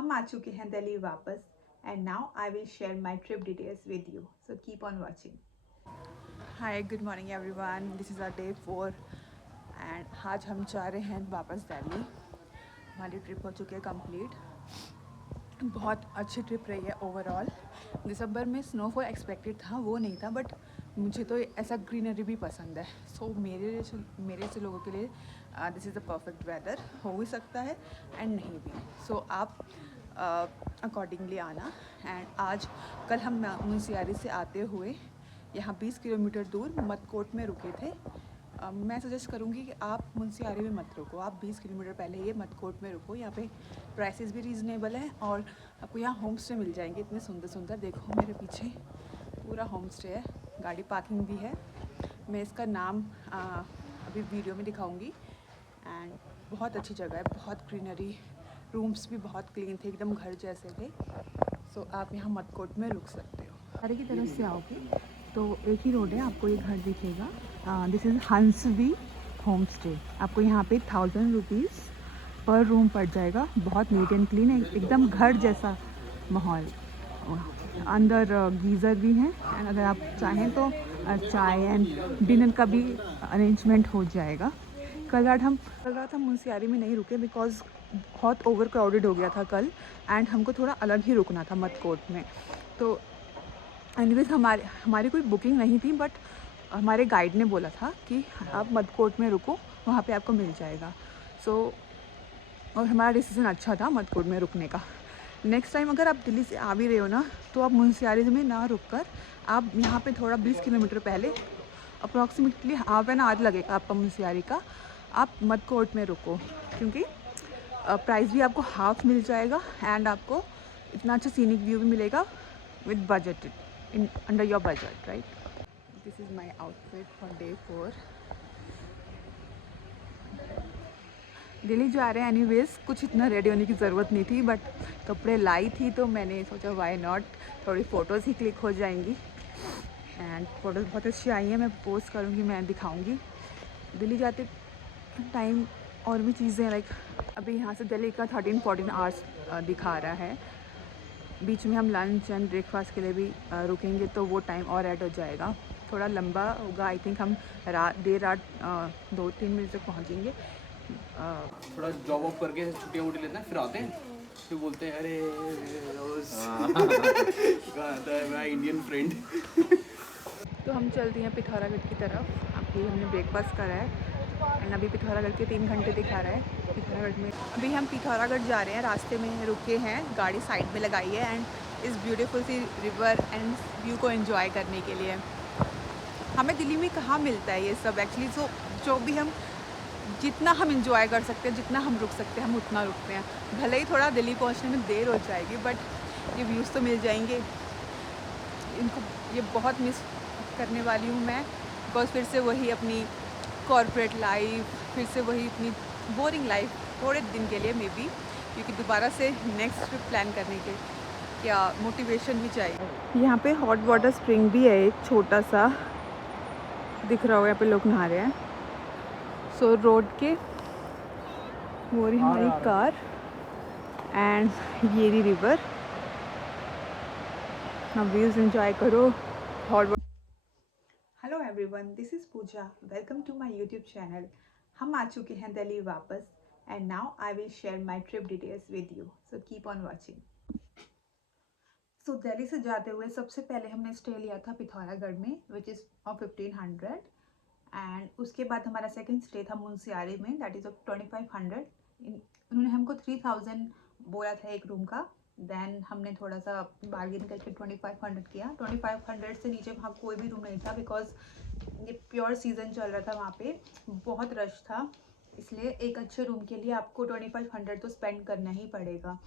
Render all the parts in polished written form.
हम आ चुके हैं दिल्ली वापस and now I will share my trip details with you, so keep on watching. Hi, good morning everyone, this is our day 4 and आज हम जा रहे हैं वापस दिल्ली। हमारी ट्रिप हो चुकी है कंप्लीट। बहुत अच्छी ट्रिप रही है ओवरऑल। दिसंबर में स्नोफॉल एक्सपेक्टेड था, वो नहीं था, बट मुझे तो ऐसा ग्रीनरी भी पसंद है। सो मेरे से लोगों के लिए this is the perfect weather. हो भी सकता है एंड नहीं भी। सो आप अकॉर्डिंगली आना। एंड आज कल हम मुंशियारी से आते हुए यहाँ 20 किलोमीटर दूर मदकोट में रुके थे। मैं सजेस्ट करूँगी कि आप मुंशियारी में मत रुको, आप 20 किलोमीटर पहले ये मदकोट में रुको। यहाँ पे प्राइसेस भी रीज़नेबल हैं और आपको यहाँ होम स्टे मिल जाएंगे इतने सुंदर सुंदर। देखो मेरे पीछे पूरा होम स्टे है, गाड़ी पार्किंग भी है। मैं इसका नाम अभी वीडियो में दिखाऊंगी। एंड बहुत अच्छी जगह है, बहुत ग्रीनरी, रूम्स भी बहुत क्लीन थे, एकदम घर जैसे थे। सो आप यहाँ मदकोट में रुक सकते हो। सारे की तरफ से आओगे तो एक ही रोड है, आपको ये घर दिखेगा। दिस इज़ हंसवी होम स्टे। आपको यहाँ पे 1000 रुपीज़ पर रूम पड़ जाएगा। बहुत नीट एंड क्लीन है, एकदम घर जैसा माहौल। अंदर गीज़र भी है एंड अगर आप चाहें तो चाय एंड डिनर का भी अरेंजमेंट हो जाएगा। कल रात हम मुंशियारी में नहीं रुके बिकॉज़ बहुत ओवर क्राउडेड हो गया था कल एंड हमको थोड़ा अलग ही रुकना था मदकोट में। तो एनीवेज हमारी कोई बुकिंग नहीं थी, बट हमारे गाइड ने बोला था कि आप मदकोट में रुको, वहाँ पे आपको मिल जाएगा। और हमारा डिसीज़न अच्छा था मदकोट में रुकने का। नेक्स्ट टाइम अगर आप दिल्ली से आ भी रहे हो ना, तो आप मुंशियारी में ना रुक कर आप यहाँ पे थोड़ा 20 किलोमीटर पहले, अप्रॉक्सीमेटली हाफ एन आवर लगेगा आपका मुंशियारी का, आप मदकोट में रुको। क्योंकि प्राइस भी आपको हाफ मिल जाएगा एंड आपको इतना अच्छा सीनिक व्यू भी मिलेगा with budget, in under your budget, right. This is my outfit for day 4। Delhi जा रहे हैं एनीवेज, कुछ इतना रेडी होने की ज़रूरत नहीं थी, बट कपड़े लाई थी तो मैंने सोचा वाई नॉट, थोड़ी फ़ोटोज़ ही क्लिक हो जाएंगी। एंड फ़ोटोज़ बहुत अच्छी आई हैं, मैं पोस्ट करूँगी, मैं दिखाऊँगी। दिल्ली जाते टाइम और भी चीज़ें लाइक अभी यहाँ से दिल्ली का 13-14 आवर्स दिखा रहा है। बीच में हम लंच एंड ब्रेकफास्ट के लिए भी रुकेंगे तो वो टाइम और ऐड हो जाएगा, थोड़ा लंबा होगा। आई थिंक हम देर रात 2-3 बजे तक पहुँचेंगे। थोड़ा जॉब वॉब करके छुट्टियाँ वुट्टी लेते हैं, फिर आते हैं, फिर बोलते हैं अरे कहाँ आता है मेरा इंडियन फ्रेंड। तो हम चलते हैं पिथौरागढ़ की तरफ। अभी हमने ब्रेकफास्ट करा है एंड अभी पिथौरागढ़ के 3 घंटे दिखा रहा है पिथौरागढ़ में। अभी हम पिथौरागढ़ जा रहे हैं, रास्ते में रुके हैं, गाड़ी साइड में लगाई है एंड इस beautiful sea river and view को एंजॉय करने के लिए। हमें दिल्ली में कहाँ मिलता है ये सब एक्चुअली। जो भी हम जितना हम इंजॉय कर सकते हैं, जितना हम रुक सकते हैं, हम उतना रुकते हैं। भले ही थोड़ा दिल्ली पहुंचने में देर हो जाएगी, बट ये व्यूज़ तो मिल जाएंगे। इनको ये बहुत मिस करने वाली हूँ मैं, बिकॉज फिर से वही अपनी कॉर्पोरेट लाइफ, फिर से वही इतनी बोरिंग लाइफ थोड़े दिन के लिए मे बी, क्योंकि दोबारा से नेक्स्ट ट्रिप प्लान करने के क्या मोटिवेशन भी चाहिए। यहाँ पे हॉट वाटर स्प्रिंग भी है, एक छोटा सा दिख रहा हो, यहाँ पे लोग नहा रहे हैं। सो रोड के वो रही हमारी कार एंड ये रही रिवर। हम व्यूज एंजॉय करो। Hot hello everyone, this is Pooja, welcome to my YouTube channel. हम आ चुके हैं दिल्ली वापस and now I will share my trip details with you, so keep on watching. So Delhi से जाते हुए सबसे पहले हमने स्टे लिया था पिथौरागढ़ में, विच इज़ ऑफ 1500 एंड उसके बाद हमारा सेकंड स्टे था मुंशियारी में, दैट इज़ ऑफ 2500। उन्होंने हमको 3000 बोला था एक रूम का। देन हमने थोड़ा सा बार्गेन करके 2500 किया। 2500 से नीचे वहाँ कोई भी रूम नहीं था बिकॉज ये प्योर सीज़न चल रहा था, वहाँ पे बहुत रश था। इसलिए एक अच्छे रूम के लिए आपको 2500 तो स्पेंड करना ही पड़ेगा।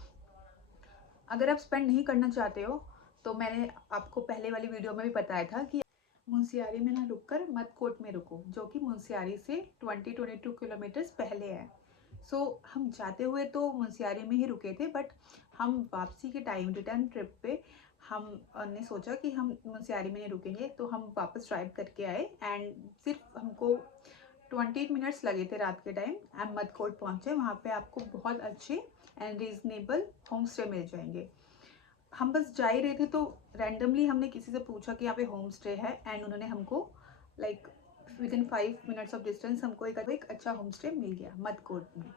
अगर आप स्पेंड नहीं करना चाहते हो तो मैंने आपको पहले वाली वीडियो में भी बताया था कि मुंशियारी में ना रुककर मदकोट में रुको, जो कि मुंशियारी से 22 किलोमीटर्स पहले है। हम जाते हुए तो मुंशियारी में ही रुके थे, बट हम वापसी के टाइम रिटर्न ट्रिप पे हमने सोचा कि हम मुंशियारी में नहीं रुकेंगे, तो हम वापस ड्राइव करके आए एंड सिर्फ हमको 20 मिनट्स लगे थे रात के टाइम। हम मदकोट पहुँचे, वहाँ पे आपको बहुत अच्छे एंड रीजनेबल होम स्टे मिल जाएंगे। हम बस जा ही रहे थे तो रैंडमली हमने किसी से पूछा कि यहाँ पे होम स्टे है, एंड उन्होंने हमको like with in 5 minutes of distance हमको एक अच्छा होम स्टे मिल गया मदकोट में।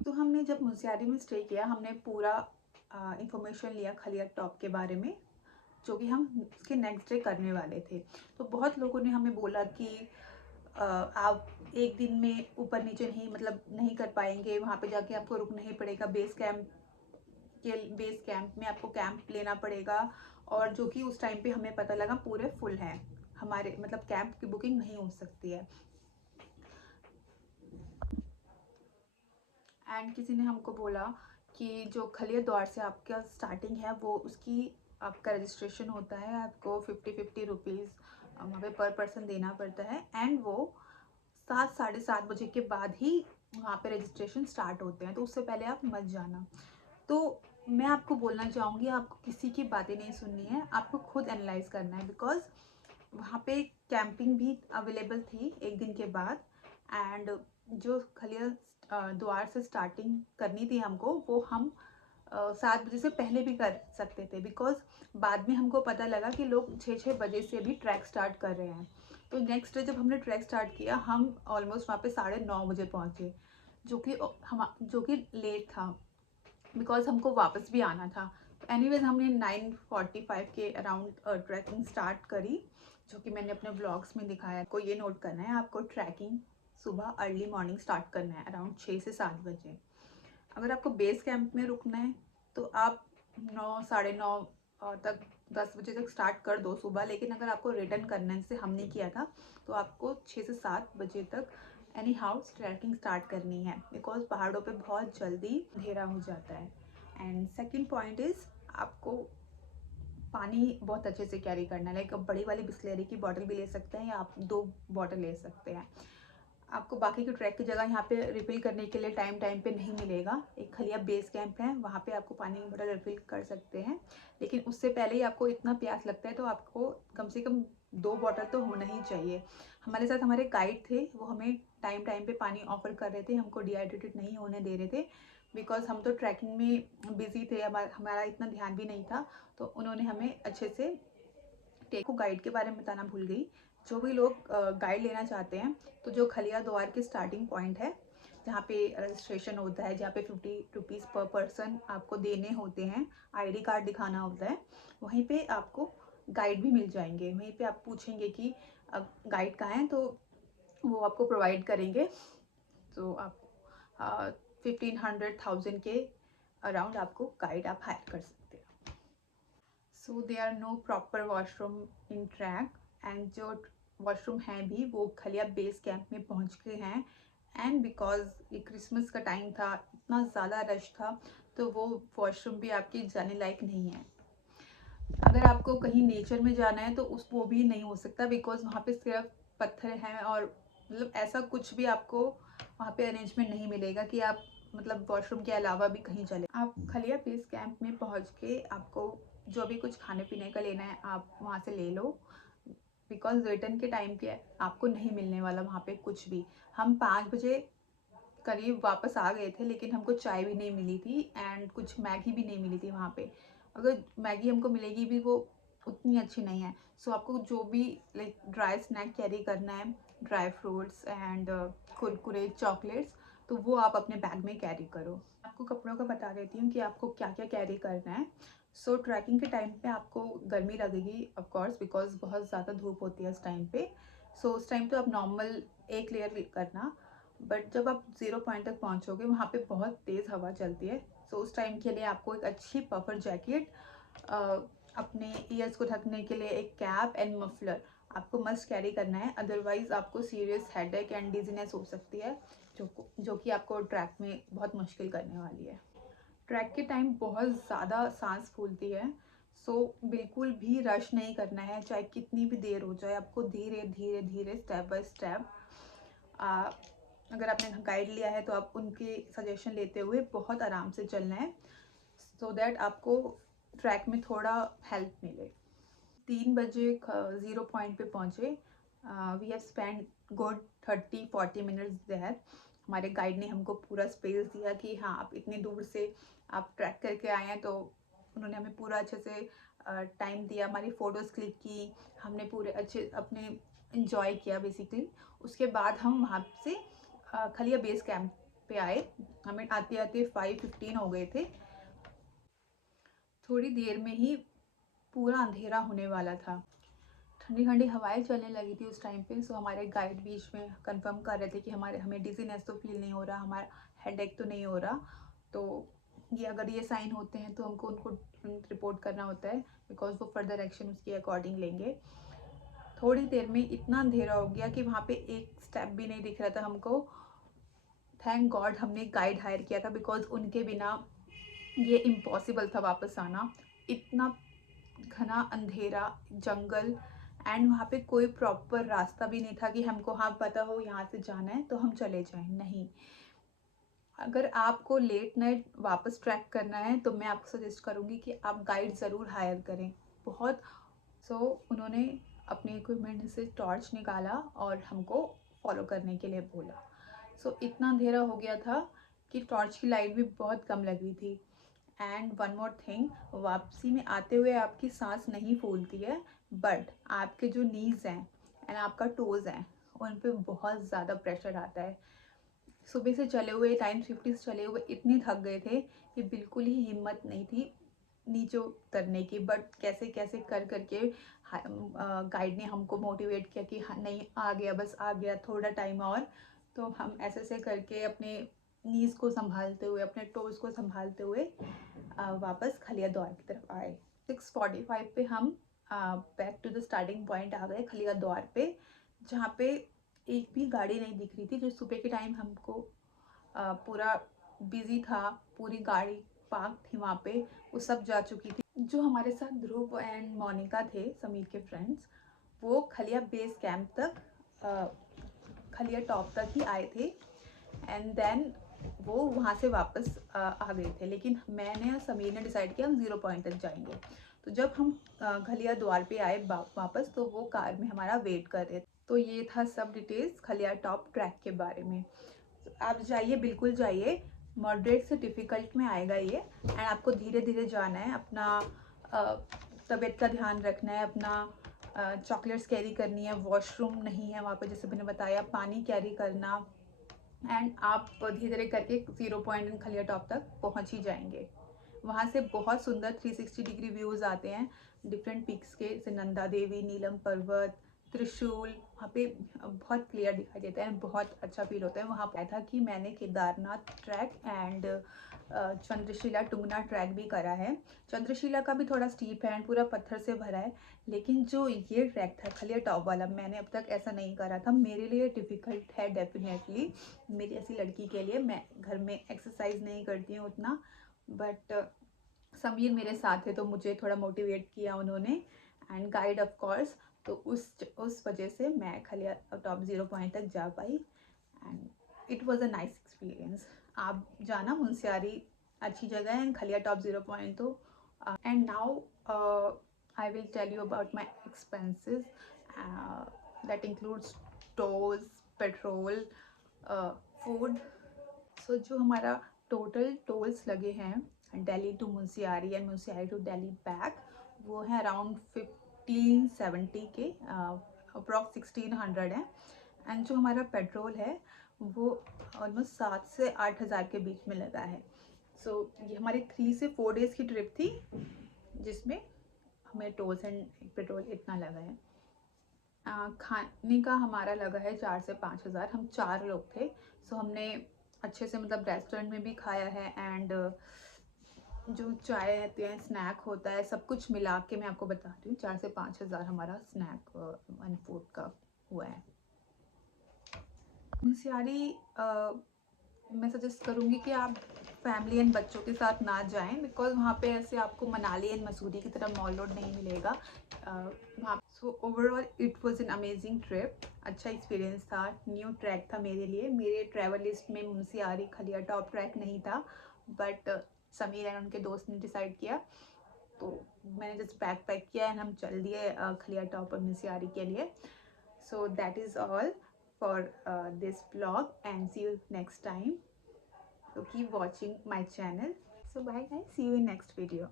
तो हमने जब मुनस्यारी में स्टे किया, हमने पूरा इंफॉर्मेशन लिया खलिया टॉप के बारे में, जो कि हम उसके नेक्स्ट डे करने वाले थे। तो बहुत लोगों ने हमें बोला कि आप एक दिन में ऊपर नीचे नहीं मतलब नहीं कर पाएंगे, वहाँ पे जाके आपको रुकना ही पड़ेगा, बेस कैंप में आपको कैंप लेना पड़ेगा। और जो कि उस टाइम पे हमें पता लगा पूरे फुल हैं, हमारे मतलब कैंप की बुकिंग नहीं हो सकती है। एंड किसी ने हमको बोला कि जो खलिया द्वार से आपका स्टार्टिंग है वो उसकी आपका रजिस्ट्रेशन होता है, आपको 50 रुपीज़ वहाँ पे पर पर्सन देना पड़ता है, एंड वो 7 साढ़े 7 बजे के बाद ही वहाँ पे रजिस्ट्रेशन स्टार्ट होते हैं, तो उससे पहले आप मत जाना। तो मैं आपको बोलना चाहूँगी, आपको किसी की बातें नहीं सुननी है, आपको खुद एनालाइज करना है, बिकॉज वहाँ पे कैंपिंग भी अवेलेबल थी एक दिन के बाद। एंड जो खलिया द्वार से स्टार्टिंग करनी थी हमको, वो हम 7 बजे से पहले भी कर सकते थे, बिकॉज बाद में हमको पता लगा कि लोग 6 बजे से भी ट्रैक स्टार्ट कर रहे हैं। तो नेक्स्ट डे जब हमने ट्रैक स्टार्ट किया, हम ऑलमोस्ट वहाँ पे 9:30 बजे पहुँचे, जो कि लेट था, बिकॉज हमको वापस भी आना था। तो एनीवेज हमने 9:45 के अराउंड ट्रैकिंग स्टार्ट करी, जो कि मैंने अपने ब्लॉग्स में दिखाया। आपको ये नोट करना है, आपको ट्रैकिंग सुबह अर्ली मॉर्निंग स्टार्ट करना है अराउंड 6 से 7 बजे। अगर आपको बेस कैंप में रुकना है तो आप 9 साढ़े 9 तक 10 बजे तक स्टार्ट कर दो सुबह, लेकिन अगर आपको रिटर्न करना है, जैसे हमने किया था, तो आपको 6 से 7 बजे तक एनी हाउस ट्रैकिंग स्टार्ट करनी है, बिकॉज पहाड़ों पे बहुत जल्दी अंधेरा हो जाता है। एंड सेकेंड पॉइंट इज़, आपको पानी बहुत अच्छे से कैरी करना है, लाइक बड़ी वाली बिस्लेरी की बॉटल भी ले सकते हैं, या आप 2 बॉटल ले सकते हैं। आपको बाकी के ट्रैक की जगह यहाँ पे रिफिल करने के लिए टाइम पे नहीं मिलेगा। एक खलिया बेस कैंप है, वहाँ पे आपको पानी की बोतल रिफिल कर सकते हैं, लेकिन उससे पहले ही आपको इतना प्यास लगता है तो आपको कम से कम 2 बॉटल तो होना ही चाहिए। हमारे साथ हमारे गाइड थे, वो हमें टाइम पे पानी ऑफर कर रहे थे, हमको डिहाइड्रेटेड नहीं होने दे रहे थे, बिकॉज हम तो ट्रैकिंग में बिजी थे, हमारा इतना ध्यान भी नहीं था। तो उन्होंने हमें अच्छे से को गाइड के बारे में बताना भूल गई। जो भी लोग गाइड लेना चाहते हैं, तो जो खलिया द्वार की स्टार्टिंग पॉइंट है, जहाँ पे रजिस्ट्रेशन होता है, जहाँ पे 50 रुपीज़ पर पर्सन आपको देने होते हैं, आईडी कार्ड दिखाना होता है, वहीं पे आपको गाइड भी मिल जाएंगे। वहीं पे आप पूछेंगे कि गाइड कहाँ है, तो वो आपको प्रोवाइड करेंगे। तो आप 1500-1000 के अराउंड आपको गाइड आप हायर कर सकते हैं। So they are no proper washroom in track, and जो वॉशरूम हैं भी वो खलिया बेस कैंप में पहुंच गए हैं। एंड बिकॉज ये क्रिसमस का टाइम था, इतना ज़्यादा रश था, तो वो वॉशरूम भी आपके जाने लायक नहीं है। अगर आपको कहीं नेचर में जाना है तो उस वो भी नहीं हो सकता, बिकॉज वहाँ पे सिर्फ पत्थर हैं, और मतलब ऐसा कुछ भी आपको वहाँ पे अरेंजमेंट नहीं मिलेगा कि आप मतलब वॉशरूम के अलावा भी कहीं चले। आप खलिया बेस कैंप में पहुँच के आपको जो भी कुछ खाने पीने का लेना है आप वहाँ से ले लो, बिकॉज रिटर्न के टाइम पे आपको नहीं मिलने वाला वहाँ पे कुछ भी। हम 5 बजे करीब वापस आ गए थे, लेकिन हमको चाय भी नहीं मिली थी, एंड कुछ मैगी भी नहीं मिली थी वहाँ पे। अगर मैगी हमको मिलेगी भी, वो उतनी अच्छी नहीं है। सो आपको जो भी लाइक ड्राई स्नैक कैरी करना है, dry fruits and Kurkure chocolates, तो वो आप अपने बैग में कैरी करो। आपको कपड़ों का बता देती हूँ कि आपको क्या क्या कैरी करना है। सो ट्रैकिंग के टाइम पे आपको गर्मी लगेगी ऑफ कोर्स, बिकॉज बहुत ज़्यादा धूप होती है उस टाइम पे। सो उस टाइम तो आप नॉर्मल एक लेयर करना, बट जब आप 0 पॉइंट तक पहुंचोगे, वहाँ पे बहुत तेज़ हवा चलती है। सो उस टाइम के लिए आपको एक अच्छी पफर जैकेट, अपने ईयर्स को ढकने के लिए एक कैप एंड मफलर आपको मस्ट कैरी करना है, अदरवाइज आपको सीरियस हेडेक एंड डिजीनेस हो सकती है, जो कि आपको ट्रैक में बहुत मुश्किल करने वाली है। ट्रैक के टाइम बहुत ज़्यादा सांस फूलती है, सो बिल्कुल भी रश नहीं करना है, चाहे कितनी भी देर हो जाए। आपको धीरे धीरे धीरे स्टेप बाय स्टेप, अगर आपने गाइड लिया है तो आप उनके सजेशन लेते हुए बहुत आराम से चलना है, सो दैट आपको ट्रैक में थोड़ा हेल्प मिले। 3 बजे 0 पॉइंट पे पहुँचे। We have spend good 30-40 minutes there. हमारे गाइड ने हमको पूरा स्पेस दिया कि हाँ आप इतनी दूर से आप ट्रैक करके आए हैं, तो उन्होंने हमें पूरा अच्छे से टाइम दिया, हमारी फ़ोटोज़ क्लिक की, हमने पूरे अच्छे अपने इंजॉय किया बेसिकली। उसके बाद हम वहाँ से खलिया बेस कैंप पे आए। हमें आते आते 5:15 हो गए थे। थोड़ी देर में ही पूरा अंधेरा होने वाला था। ठंडी ठंडी हवाएं चलने लगी थी उस टाइम पे। सो हमारे गाइड बीच में कंफर्म कर रहे थे कि हमें डिजीनेस तो फील नहीं हो रहा, हमारा हेडेक तो नहीं हो रहा। तो ये अगर ये साइन होते हैं तो हमको उनको रिपोर्ट करना होता है, बिकॉज वो फर्दर एक्शन उसके अकॉर्डिंग लेंगे। थोड़ी देर में इतना अंधेरा हो गया कि वहाँ पे एक स्टेप भी नहीं दिख रहा था हमको। थैंक गॉड हमने गाइड हायर किया था, बिकॉज उनके बिना ये इम्पॉसिबल था वापस आना। इतना घना अंधेरा जंगल, एंड वहाँ पे कोई प्रॉपर रास्ता भी नहीं था कि हमको हाँ पता हो यहाँ से जाना है तो हम चले जाएं। नहीं, अगर आपको लेट नाइट वापस ट्रैक करना है तो मैं आपको सजेस्ट करूँगी कि आप गाइड ज़रूर हायर करें। बहुत उन्होंने अपने इक्विपमेंट से टॉर्च निकाला और हमको फॉलो करने के लिए बोला। इतना अंधेरा हो गया था कि टॉर्च की लाइट भी बहुत कम लग रही थी। एंड वन मोर थिंग, वापसी में आते हुए आपकी सांस नहीं फूलती है, बट आपके जो नीज़ हैं एंड आपका टोज़ हैं उन पे बहुत ज़्यादा प्रेशर आता है। सुबह से चले हुए, टाइम 50 से चले हुए इतने थक गए थे कि बिल्कुल ही हिम्मत नहीं थी नीचे उतरने की। बट कैसे कैसे कर करके गाइड ने हमको मोटिवेट किया कि हाँ नहीं, आ गया, बस आ गया, थोड़ा टाइम और। तो हम ऐसे ऐसे करके अपने नीज़ को संभालते हुए, अपने टोज़ को संभालते हुए वापस खलिया द्वार की तरफ आए। 6:45 पे हम back to the starting point आ गए खलिया द्वार पे, जहाँ पे एक भी गाड़ी नहीं दिख रही थी। जो सुबह के टाइम हमको पूरा बिजी था, पूरी गाड़ी पार्क थी वहाँ पे, वो सब जा चुकी थी। जो हमारे साथ ध्रुव एंड मोनिका थे, समीर के फ्रेंड्स, वो खलिया बेस कैंप तक, खलिया टॉप तक ही आए थे। एंड देन वो वहाँ से वापस आ गए थे। लेकिन मैंने और समीर ने डिसाइड किया हम 0 पॉइंट तक जाएंगे। तो जब हम खलिया द्वार पे आए वापस, तो वो कार में हमारा वेट कर रहे थे। तो ये था सब डिटेल्स खलिया टॉप ट्रैक के बारे में। आप जाइए, बिल्कुल जाइए, मॉडरेट से डिफ़िकल्ट में आएगा ये। एंड आपको धीरे धीरे जाना है, अपना तबीयत का ध्यान रखना है, अपना चॉकलेट्स कैरी करनी है, वॉशरूम नहीं है वहाँ पे जैसे मैंने बताया, पानी कैरी करना। एंड आप धीरे धीरे करके 0 पॉइंट एंड खलिया टॉप तक पहुँच ही जाएंगे। वहाँ से बहुत सुंदर 360 डिग्री व्यूज़ आते हैं डिफरेंट पिक्स के, जैसे नंदा देवी, नीलम पर्वत, त्रिशूल। वहाँ पे बहुत क्लियर दिखाई देता है, बहुत अच्छा फील होता है। वहाँ पाया था कि मैंने Kedarnath track and Chandrashila Tungnath track भी करा है। चंद्रशिला का भी थोड़ा स्टीप है एंड पूरा पत्थर से भरा है, लेकिन जो ये ट्रैक था खलिया टॉप वाला, मैंने अब तक ऐसा नहीं करा था। मेरे लिए डिफ़िकल्ट है डेफिनेटली, मेरी ऐसी लड़की के लिए। मैं घर में एक्सरसाइज नहीं करती हूँ उतना, बट समीर मेरे साथ है तो मुझे थोड़ा मोटिवेट किया उन्होंने, एंड गाइड ऑफ कोर्स। तो उस वजह से मैं खलिया टॉप 0 पॉइंट तक जा पाई, and it was a nice experience. आप जाना, मुंशियारी अच्छी जगह है, एंड खलिया टॉप 0 पॉइंट। तो and now I will tell you about my expenses that includes tolls, petrol, food. जो हमारा टोटल टोल्स लगे हैं Delhi to Munsiyari and Munsiyari to Delhi back, वो है अराउंड 1570 के, अप्रॉक्स 1600 है। एंड जो हमारा पेट्रोल है वो ऑलमोस्ट 7 से 8 हज़ार के बीच में लगा है। ये हमारी 3 से 4 डेज़ की ट्रिप थी, जिसमें हमें टोल्स एंड पेट्रोल इतना लगा है। खाने का हमारा लगा है 4 से 5 हज़ार। हम 4 लोग थे, हमने अच्छे से मतलब रेस्टोरेंट में भी खाया है, एंड जो चाय रहती है, स्नैक होता है, सब कुछ मिला के मैं आपको बताती हूँ 4 से 5 हज़ार हमारा स्नैक एंड फूड का हुआ है। मुंशियारी मैं सजेस्ट करूँगी कि आप फैमिली एंड बच्चों के साथ ना जाएं, बिकॉज वहाँ पे ऐसे आपको मनाली एंड मसूरी की तरह मॉल रोड नहीं मिलेगा वहाँ। Overall it was an amazing trip, अच्छा एक्सपीरियंस था, न्यू ट्रैक था मेरे लिए। मेरे ट्रैवल लिस्ट में मुंशियारी खलिया टॉप ट्रैक नहीं था, बट समीर एंड उनके दोस्त ने डिसाइड किया, तो मैंने जस्ट बैग पैक किया एंड हम चल दिए खलिया टॉप और मुंशियारी के लिए। That is all. for this vlog and see you next time. So keep watching my channel. So bye guys, see you in next video.